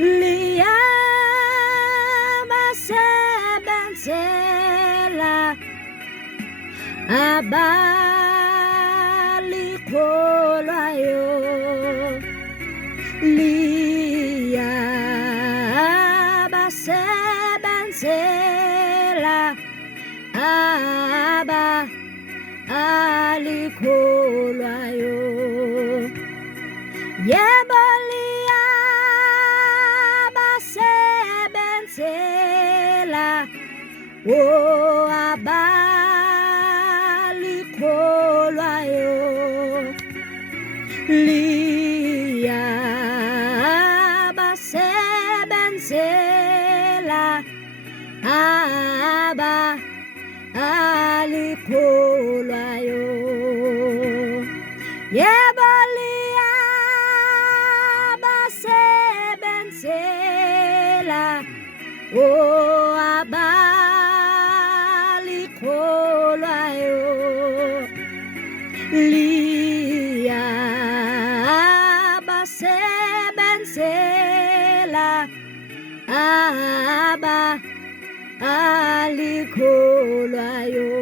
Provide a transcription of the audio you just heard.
liyabasebenzela abalikholwayo, liyabasebenzela alikholwayo. Yebo liyabasebenzela abalikholwayo, liyabasebenzela alikholwayo. Yebo liyabasebenzela abalikholwayo, liyabasebenzela alikholwayo.